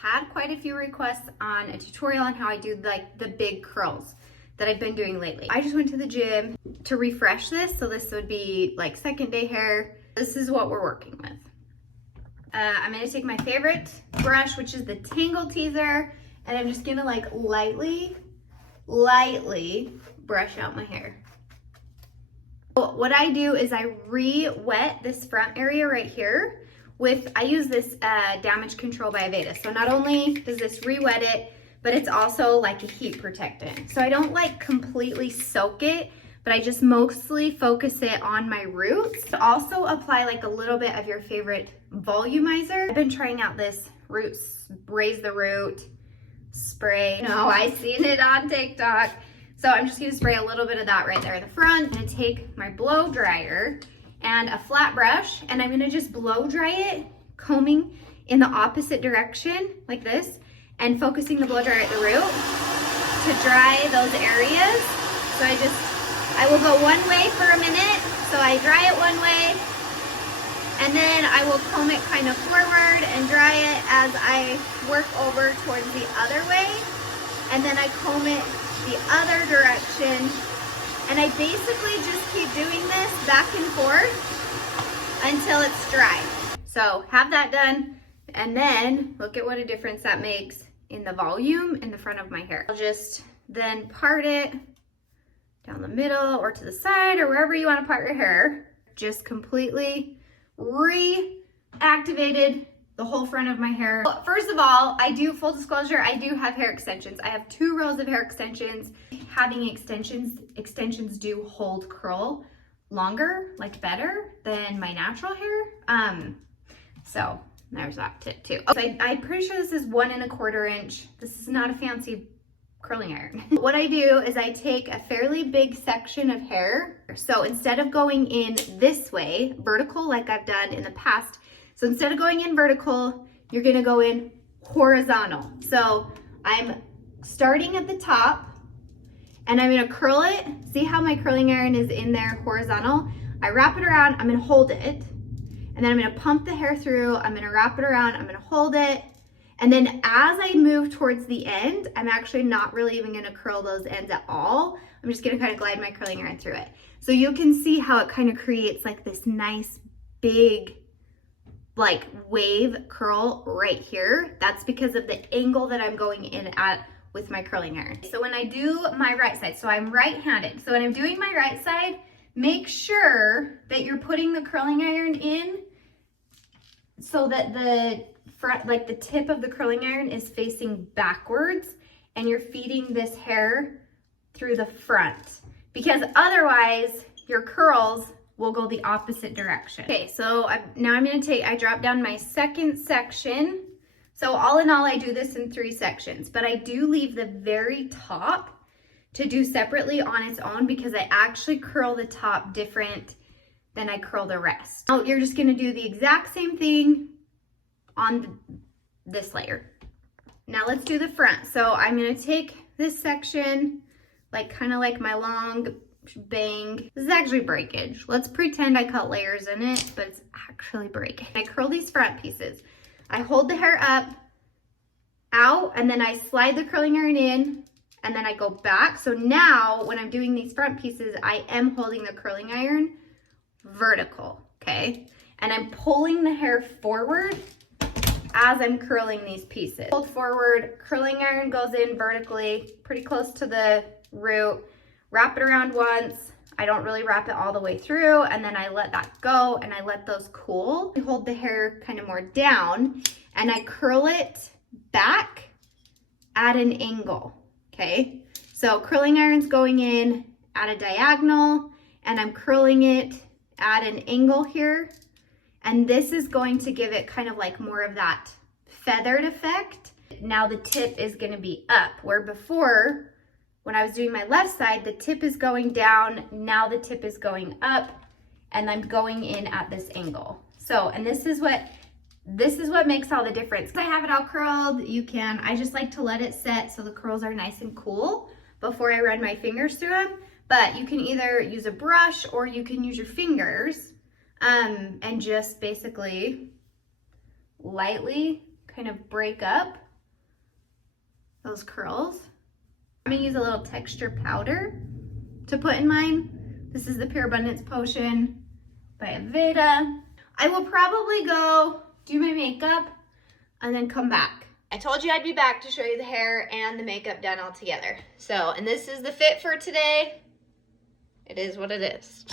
had quite a few requests on a tutorial on how I do like the big curls that I've been doing lately. I just went to the gym to refresh this, so this would be like second day hair. This is what we're working with. I'm gonna take my favorite brush, which is the Tangle Teaser, and I'm just gonna like lightly brush out my hair. What I do is I re-wet this front area right here with, I use this Damage Control by Aveda. So not only does this re-wet it, but it's also like a heat protectant. So I don't like completely soak it, but I just mostly focus it on my roots. Also apply like a little bit of your favorite volumizer. I've been trying out this raise the root spray. No, I seen it on TikTok. So I'm just gonna spray a little bit of that right there in the front. I'm gonna take my blow dryer and a flat brush, and I'm gonna just blow dry it, combing in the opposite direction like this, and focusing the blow dryer at the root to dry those areas. So I will go one way for a minute. So I dry it one way, and then I will comb it kind of forward and dry it as I work over towards the other way. And then I comb it the other direction. And I basically just keep doing this back and forth until it's dry. So have that done, and then look at what a difference that makes in the volume in the front of my hair. I'll just then part it down the middle or to the side or wherever you want to part your hair. Just completely reactivated the whole front of my hair. Well, first of all, full disclosure, I do have hair extensions. I have 2 rows of hair extensions. Having extensions do hold curl longer, like better than my natural hair. So there's that tip too. So I'm pretty sure this is 1 1/4 inch. This is not a fancy curling iron. What I do is I take a fairly big section of hair. So instead of going in this way, vertical, like I've done in the past, so instead of going in vertical, you're gonna go in horizontal. So I'm starting at the top, and I'm gonna curl it. See how my curling iron is in there horizontal? I wrap it around, I'm gonna hold it, and then I'm gonna pump the hair through, I'm gonna wrap it around, I'm gonna hold it, and then as I move towards the end, I'm actually not really even gonna curl those ends at all. I'm just gonna kind of glide my curling iron through it. So you can see how it kind of creates like this nice big like wave curl right here. That's because of the angle that I'm going in at with my curling iron. So when I do my right side, so I'm right-handed. So when I'm doing my right side, make sure that you're putting the curling iron in so that the front, like the tip of the curling iron is facing backwards, and you're feeding this hair through the front, because otherwise your curls will go the opposite direction. Okay, so I drop down my second section. So all in all, I do this in 3 sections, but I do leave the very top to do separately on its own, because I actually curl the top different than I curl the rest. Now you're just gonna do the exact same thing on this layer. Now let's do the front. So I'm gonna take this section, like kind of like my long bang. This is actually breakage. Let's pretend I cut layers in it, but it's actually breakage. I curl these front pieces. I hold the hair up, out, and then I slide the curling iron in, and then I go back. So now when I'm doing these front pieces, I am holding the curling iron vertical, okay? And I'm pulling the hair forward as I'm curling these pieces. Hold forward, curling iron goes in vertically, pretty close to the root. Wrap it around once. I don't really wrap it all the way through, and then I let that go and I let those cool. I hold the hair kind of more down, and I curl it back at an angle, okay? So curling iron's going in at a diagonal, and I'm curling it at an angle here. And this is going to give it kind of like more of that feathered effect. Now the tip is gonna be up, where before, when I was doing my left side, the tip is going down. Now the tip is going up, and I'm going in at this angle. So, and this is what makes all the difference. If I have it all curled, I just like to let it set so the curls are nice and cool before I run my fingers through them. But you can either use a brush or you can use your fingers and just basically lightly kind of break up those curls. I'm gonna use a little texture powder to put in mine. This is the Pure Abundance Potion by Aveda. I will probably go do my makeup and then come back. I told you I'd be back to show you the hair and the makeup done all together. So, and this is the fit for today. It is what it is.